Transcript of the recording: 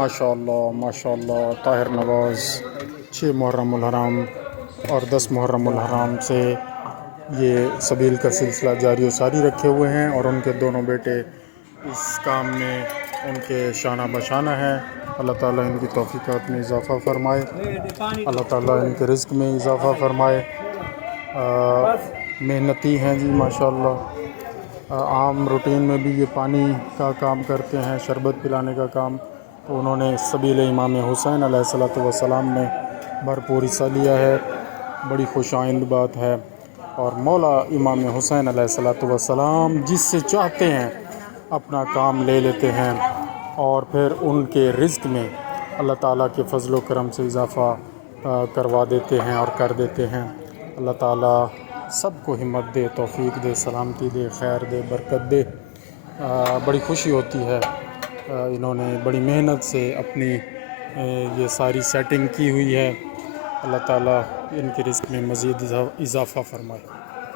ماشاء اللہ طاہر نواز 6 محرم الحرام اور 10 محرم الحرام سے یہ سبیل کا سلسلہ جاری و ساری رکھے ہوئے ہیں، اور ان کے دونوں بیٹے اس کام میں ان کے شانہ بشانہ ہیں۔ اللہ تعالیٰ ان کی توفیقات میں اضافہ فرمائے، اللہ تعالیٰ ان کے رزق میں اضافہ فرمائے۔ محنتی ہیں جی ماشاءاللہ، عام روٹین میں بھی یہ پانی کا کام کرتے ہیں، شربت پلانے کا کام، تو انہوں نے سبیل امام حسین علیہ السلام میں بھرپور حصہ لیا ہے۔ بڑی خوش آئند بات ہے، اور مولا امام حسین علیہ السلام جس سے چاہتے ہیں اپنا کام لے لیتے ہیں، اور پھر ان کے رزق میں اللہ تعالیٰ کے فضل و کرم سے اضافہ کروا دیتے ہیں اور کر دیتے ہیں۔ اللہ تعالیٰ سب کو ہمت دے، توفیق دے، سلامتی دے، خیر دے، برکت دے۔ بڑی خوشی ہوتی ہے، انہوں نے بڑی محنت سے اپنی یہ ساری سیٹنگ کی ہوئی ہے۔ اللہ تعالیٰ ان کے رزق میں مزید اضافہ فرمائے۔